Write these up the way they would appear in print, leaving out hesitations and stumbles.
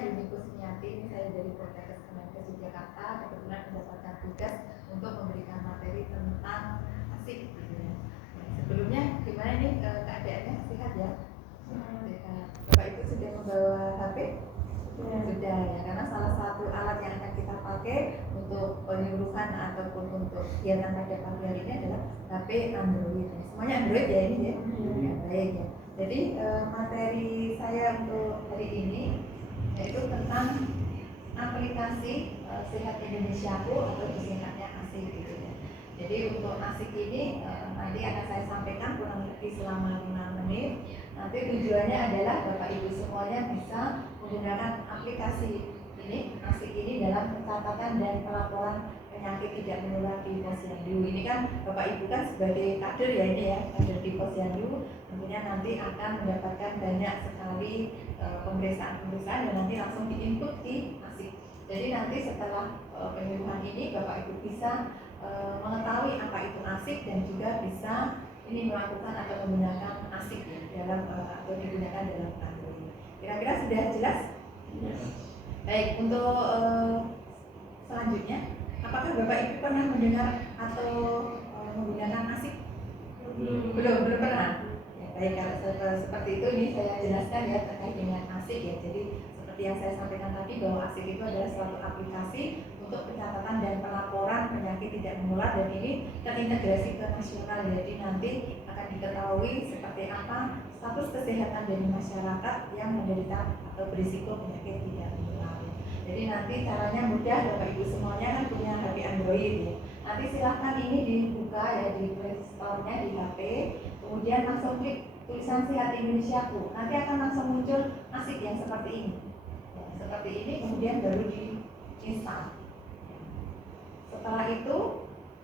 Yuniko Siniati, ini saya dari Poltekkes Kemenkes Yogyakarta, kebetulan mendapatkan tugas untuk memberikan materi tentang ASIK. Gitu ya. Sebelumnya gimana nih keadaannya, sehat ya? Sehat. Bapak Ibu sudah membawa HP? Sudah ya, karena salah satu alat yang akan kita pakai untuk penyuluhan ataupun untuk kegiatan pada pagi hari ini adalah HP Android. Semuanya Android ya ini ya? Ya, baik ya. Jadi materi saya untuk hari ini yaitu tentang aplikasi Sehat Indonesiaku atau disingkatnya ASIK gitu ya. Jadi untuk ASIK ini nanti akan saya sampaikan kurang lebih selama 5 menit. Nanti tujuannya adalah Bapak Ibu semuanya bisa menggunakan aplikasi ini, ASIK ini dalam pencatatan dan pelaporan penyakit tidak menular di Posyandu. Ini kan Bapak Ibu kan sebagai kader ya ini ya, kader di Posyandu, tentunya nanti akan mendapatkan banyak sekali pemeriksaan-pemeriksaan dan nanti langsung diinput di ASIK. Jadi nanti setelah penyuluhan ini Bapak Ibu bisa mengetahui apa itu ASIK dan juga bisa ini melakukan atau menggunakan ASIK ya, dalam atau digunakan dalam Android. Kira-kira sudah jelas? Yes. Baik, untuk selanjutnya, apakah Bapak Ibu pernah mendengar atau menggunakan ASIK? Belum pernah. Ya, baik, kalau seperti itu ini saya jelaskan ya terkait dengan ASIK ya. Jadi seperti yang saya sampaikan tadi bahwa ASIK itu adalah suatu aplikasi untuk pencatatan dan pelaporan penyakit tidak menular dan ini terintegrasi ke nasional. Jadi nanti akan diketahui seperti apa status kesehatan dari masyarakat yang menderita atau berisiko penyakit tidak menular. Jadi nanti caranya mudah, Bapak Ibu semuanya kan punya HP Android ya. Nanti silahkan ini dibuka ya di Play Store-nya di HP, kemudian langsung klik tulisan Sehat Indonesiaku. Nanti akan langsung muncul ASIK yang seperti ini. Ya, seperti ini kemudian baru diinstal. Setelah itu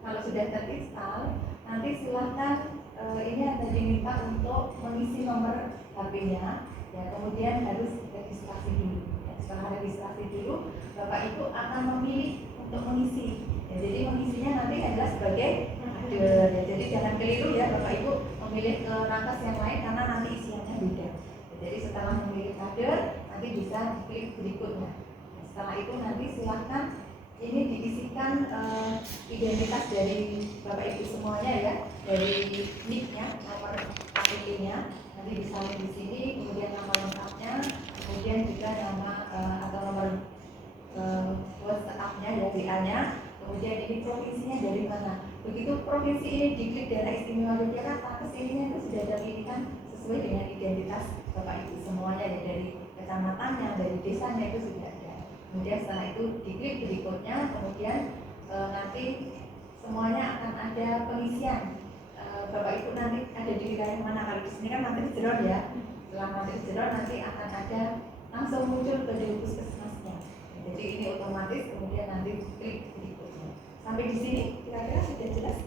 kalau sudah terinstall, nanti silahkan ini ada diminta untuk mengisi nomor HP-nya, ya kemudian harus registrasi dulu. Ya, setelah registrasi dulu, Bapak Ibu akan memilih untuk mengisi. Ya, jadi mengisinya nanti adalah sebagai kader. Ya, jadi jangan keliru ya Bapak Ibu memilih ke nakes yang lain karena nanti isiannya beda. Ya, jadi setelah memilih kader, nanti bisa klik berikutnya. Ya, setelah itu nanti silahkan ini diisikan identitas dari Bapak Ibu semuanya ya, dari NIK-nya, nomor KTP-nya, nanti disalin di sini, kemudian nama lengkapnya, kemudian juga nama atau nomor WhatsApp-nya ya, WA-nya, kemudian ini provinsinya dari mana. Begitu provinsi ini diklik daerah istimewa Yogyakarta, kesininya itu sudah ada pilihan sesuai dengan identitas Bapak Ibu semuanya ya, dari kecamatannya, dari desanya itu sudah ada. Kemudian setelah itu diklik berikutnya, kemudian nanti semuanya akan ada pengisian. Bapak Ibu nanti ada di wilayah mana, kalau di sini kan materi jeron ya. Setelah materi jeron nanti akan ada langsung muncul ke puskesmasnya. Jadi ini otomatis kemudian nanti klik berikutnya. Sampai di sini kira-kira sudah jelas?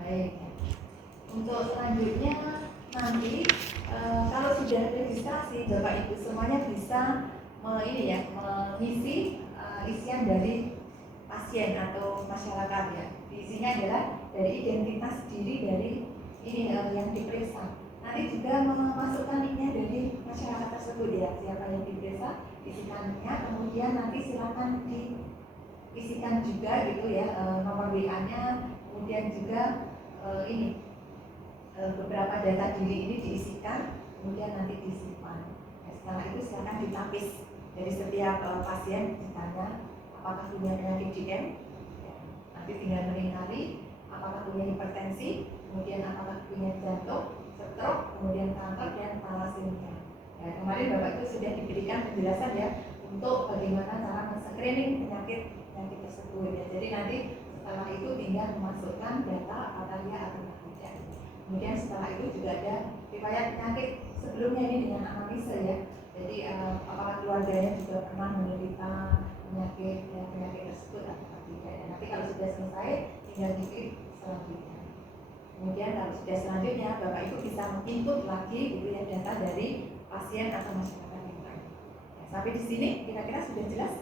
Baik. Untuk selanjutnya nanti kalau sudah registrasi Bapak Ibu semuanya bisa ini ya, mengisi isian dari pasien atau masyarakat ya. Isinya adalah dari identitas diri dari ini yang diperiksa. Nanti juga memasukkan nicknya dari masyarakat tersebut ya, siapa yang diperiksa, isikan nicknya, kemudian nanti silakan diisikan juga gitu ya, nomor WA-nya, kemudian juga ini beberapa data diri ini diisikan, kemudian nanti disimpan. Nah, setelah itu silakan ditapis. Jadi setiap pasien ditanya apakah punya penyakit DM, ya, nanti tinggal mengingkari apakah punya hipertensi, kemudian apakah punya jantung, stroke, kemudian kanker dan thalassemia. Ya, kemarin Bapak itu sudah diberikan penjelasan ya untuk bagaimana cara men-screening penyakit tersebut. Ya. Jadi nanti setelah itu tinggal memasukkan data apakah iya atau tidak. Kemudian setelah itu juga ada riwayat penyakit sebelumnya ini dengan anamnesa ya. Jadi apakah keluarganya juga pernah menderita penyakit tersebut atau tidak. Dan nanti kalau sudah selesai tinggal diklik selanjutnya. Kemudian kalau sudah selanjutnya Bapak Ibu bisa input lagi gitu ya data dari pasien atau masyarakat yang lain. Ya, sampai di sini kira-kira sudah jelas?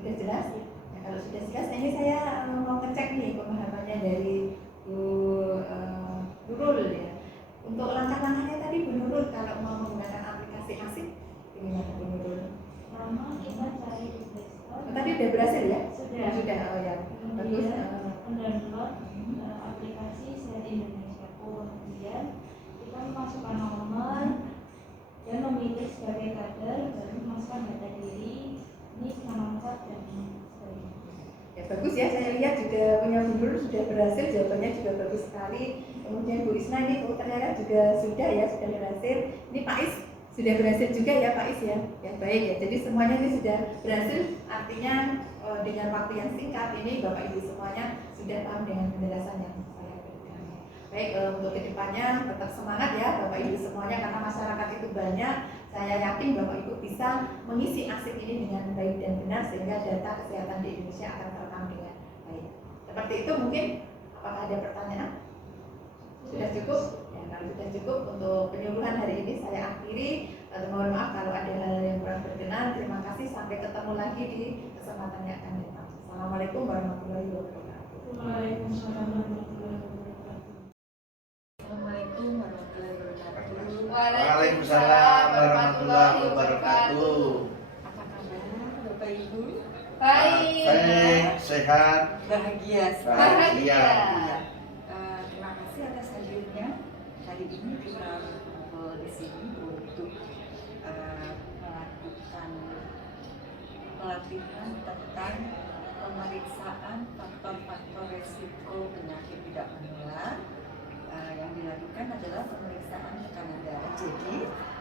Sudah jelas? Ya, kalau sudah jelas, nah ini saya mau ngecek nih pemahamannya dari Bu Nurul ya. Untuk langkah-langkahnya tadi Bu Nurul kalau mau menggunakan aplikasi ASIK gimana? sudah berhasil ya? Sudah. Sudah, oh ya. Bagus. Mendownload aplikasi Sehat Indonesia. Kemudian kita memasukkan nomor dan memilih sebagai kader, baru memasukkan data diri, nik, nama lengkap dan sebagainya. Ya, bagus ya, saya lihat juga punya guru sudah berhasil, jawabannya juga bagus sekali. Kemudian Bu Isna ini ternyata juga sudah ya, sudah berhasil. Ini Pak Is sudah berhasil juga ya Pak Is ya. Ya baik ya, jadi semuanya ini sudah berhasil, artinya dengan waktu yang singkat ini Bapak Ibu semuanya sudah paham dengan penjelasan yang saya berikan. Baik, untuk kedepannya tetap semangat ya Bapak Ibu semuanya, karena masyarakat itu banyak. Saya yakin Bapak Ibu bisa mengisi asik ini dengan baik dan benar sehingga data kesehatan di Indonesia akan terekam dengan baik. Seperti itu mungkin, apakah ada pertanyaan? Sudah cukup? Ya, kalau sudah cukup untuk penyuluhan hari ini saya akhiri. Mohon maaf kalau ada hal yang kurang berkenan. Terima kasih, sampai ketemu lagi di kesempatan yang akan datang. Assalamualaikum warahmatullahi wabarakatuh. Waalaikumsalam warahmatullahi wabarakatuh. Assalamualaikum warahmatullahi wabarakatuh. Waalaikumsalam warahmatullahi wabarakatuh. Apa kabar Bapak Ibu? Baik. Baik, sehat, Bahagia. bahagia. Terima kasih atas hadirnya. Hari ini kita berkumpul di sini untuk melakukan pelatihan tentang pemeriksaan faktor-faktor resiko penyakit tidak menular. Yang dilakukan adalah pemeriksaan tekanan darah. Jadi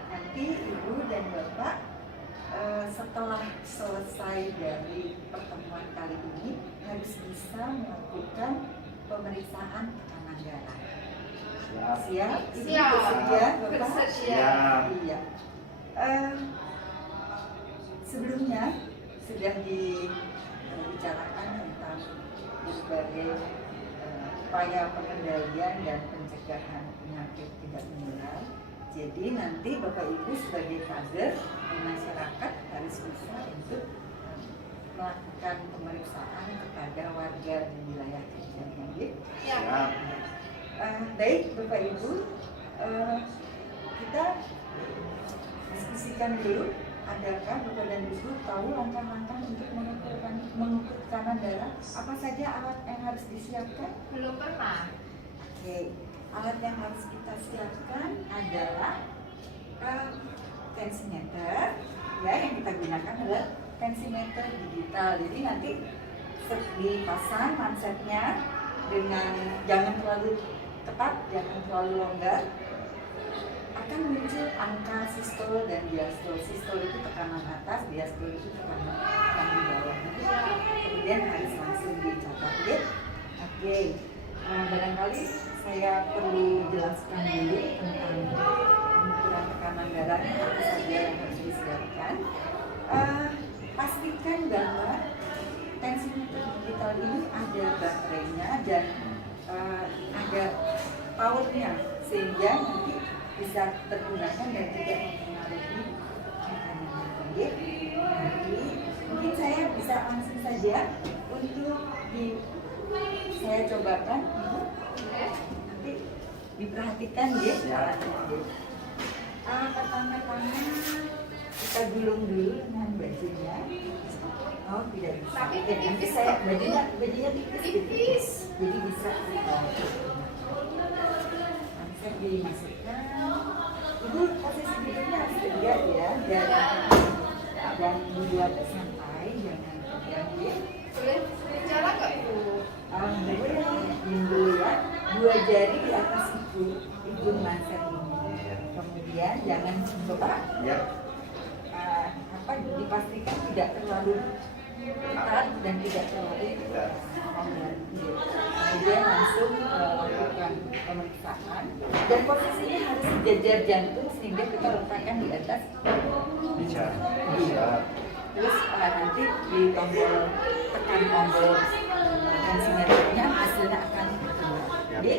nanti Ibu dan Bapak setelah selesai dari pertemuan kali ini harus bisa melakukan pemeriksaan tekanan darah. Siap? Ibu Siap. bersedia, Bapak? Bersedia. Iya. Sebelumnya sudah dibicarakan tentang berbagai upaya pengendalian dan pencegahan penyakit tidak menular. Jadi nanti Bapak Ibu sebagai kader di masyarakat harus bisa untuk melakukan pemeriksaan kepada warga di wilayah kerjanya. Siap. Baik Bapak Ibu, kita diskusikan dulu. Adakah Bapak dan Ibu tahu langkah-langkah untuk mengukur tekanan darah? Apa saja alat yang harus disiapkan? Belum pernah. Oke, alat yang harus kita siapkan adalah tensimeter. Ya, yang kita gunakan adalah tensimeter digital. Jadi nanti dipasang mansetnya dengan jangan terlalu ketat, jangan terlalu longgar. Akan muncul angka sistol dan diastol. Sistol itu tekanan atas, diastol itu tekanan di bawah. Kemudian harus langsung dicatat ya. Oke, barangkali saya perlu jelaskan dulu tentang pengukuran tekanan darah apa saja yang harus disiapkan. Pastikan bahwa tensimeter digital ini ada baterainya dan ada powernya sehingga nanti bisa tergunakan dan tidak mempengaruhi mekanisme. Nanti mungkin saya bisa langsung saja untuk saya cobakan. Nanti diperhatikan ya alatnya. Pertama-tama kita gulung dulu dengan bajunya. Oh tidak bisa. Tapi Nanti tipis saya kok. bajunya tipis. Jadi bisa. Konsep dimasukkan. Ibu posisi duduknya harus tegak ya, dan dibuat santai, jangan tegang ya. Boleh jalan nggak Bu? Boleh, dulu ya. 2 jari di atas ujung manset ini. Kemudian jangan Bapak Ya. dipastikan tidak terlalu ketat dan tidak terlalu longgar. Kemudian langsung lakukan pemeriksaan dan posisinya harus sejajar jantung sehingga kita letakkan di atas Bisa. Siap. terus nanti di tombol tekan tombol tensimeternya hasilnya akan keluar. Jadi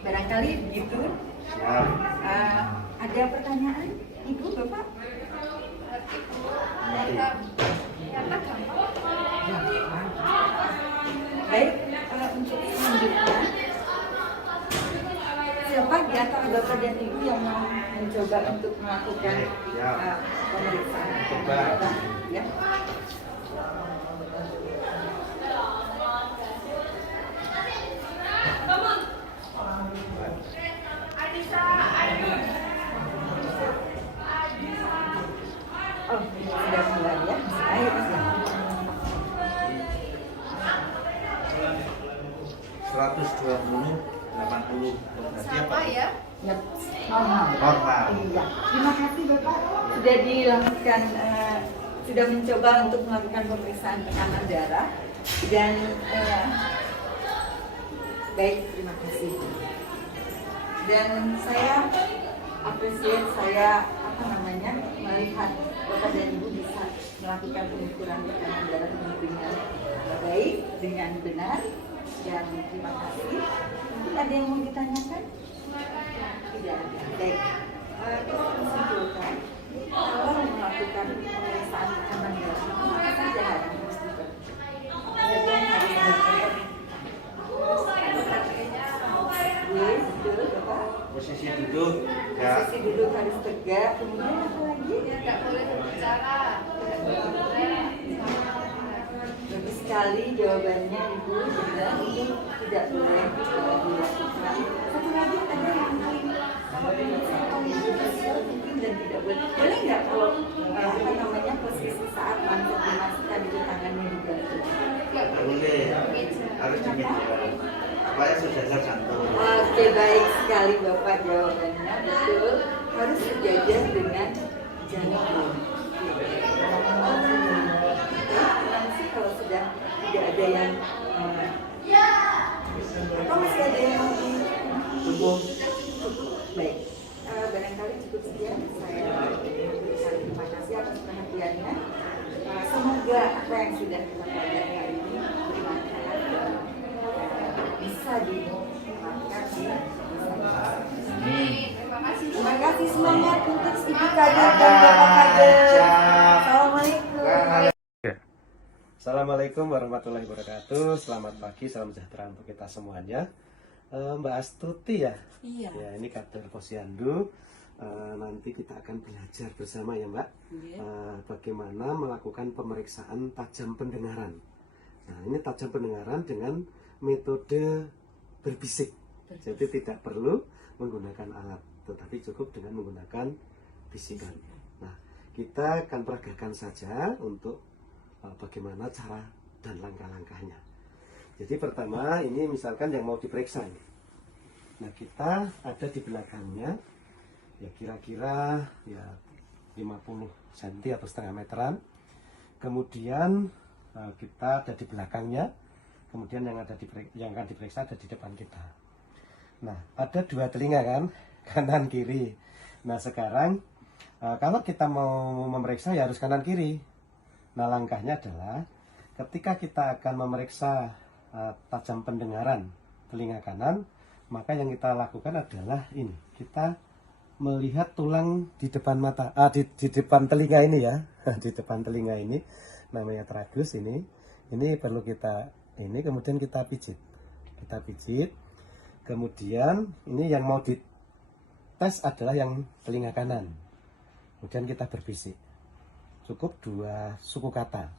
barangkali begitu. Siap. Ada pertanyaan Ibu Bapak? Karena gampang. Baik, untuk selanjutnya siapa di antara Bapak dan Ibu yang mau mencoba untuk melakukan pemeriksaan tekanan darah, ya. Oh, sudah mulai ya. Ayo, ya. 120, 80. Berarti apa? Sama ya. Yap, normal. Normal. Iya. Terima kasih Bapak sudah dilakukan, sudah mencoba untuk melakukan pemeriksaan tekanan darah dan baik, terima kasih. Dan saya apresiasi, saya melihat Bapak dan Ibu bisa melakukan pengukuran tekanan darah dengan baik, dengan benar. Dan terima kasih. Mungkin ada yang mau ditanyakan? Tidak ada. Baik. Kita menyimpulkan kalau melakukan pemeriksaan tekanan darah apa saja yang harus diperhatikan. Betul, Bapak. Posisi duduk. Ya. Posisi duduk harus tegak. Kemudian apa lagi? Nggak boleh berbicara. Bagus sekali jawabannya Ibu. Benar, ini tidak boleh dilakukan. Satu lagi ada yang lain mungkin dan tidak boleh. Boleh nggak kalau posisi saat langsung dimasukkan di tangannya digantung? Nggak boleh. Harus di meja. Supaya sejajar jantung. Oke, baik sekali Bapak jawabannya. Betul, harus sejajar dengan jantung. Nanti kalau sudah tidak ada yang atau masih ada yang mau Cukup. baik, barangkali cukup sekian. Saya berikan terima kasih atas perhatiannya. Semoga apa yang sudah kita pelajari hari ini bermanfaat dan bisa diterapkan di Terima kasih. Terima kasih, semangat untuk Ibu Kader dan Bapak Kader. Assalamualaikum. Assalamualaikum warahmatullahi wabarakatuh. Selamat pagi, salam sejahtera untuk kita semuanya. Mbak Astuti ya? Iya. Ya, ini kader Posyandu. Nanti kita akan belajar bersama ya Mbak, bagaimana melakukan pemeriksaan tajam pendengaran. Nah, ini tajam pendengaran dengan metode berbisik. Jadi tidak perlu menggunakan alat, tetapi cukup dengan menggunakan bisikan. Nah, kita akan peragakan saja untuk bagaimana cara dan langkah-langkahnya. Jadi pertama ini misalkan yang mau diperiksa ini. Nah, kita ada di belakangnya ya kira-kira ya 50 cm atau setengah meteran. Kemudian kita ada di belakangnya. Kemudian yang akan diperiksa ada di depan kita. Nah, ada dua telinga kan, kanan kiri. Nah, sekarang kalau kita mau memeriksa ya harus kanan kiri. Nah, langkahnya adalah ketika kita akan memeriksa tajam pendengaran telinga kanan, maka yang kita lakukan adalah ini. Kita melihat tulang di depan mata, di depan telinga ini ya, di depan telinga ini, namanya tragus ini. Ini perlu kita ini, kemudian kita pijit. Kita pijit. Kemudian ini yang mau dites adalah yang telinga kanan. Kemudian kita berbisik. Cukup 2 suku kata.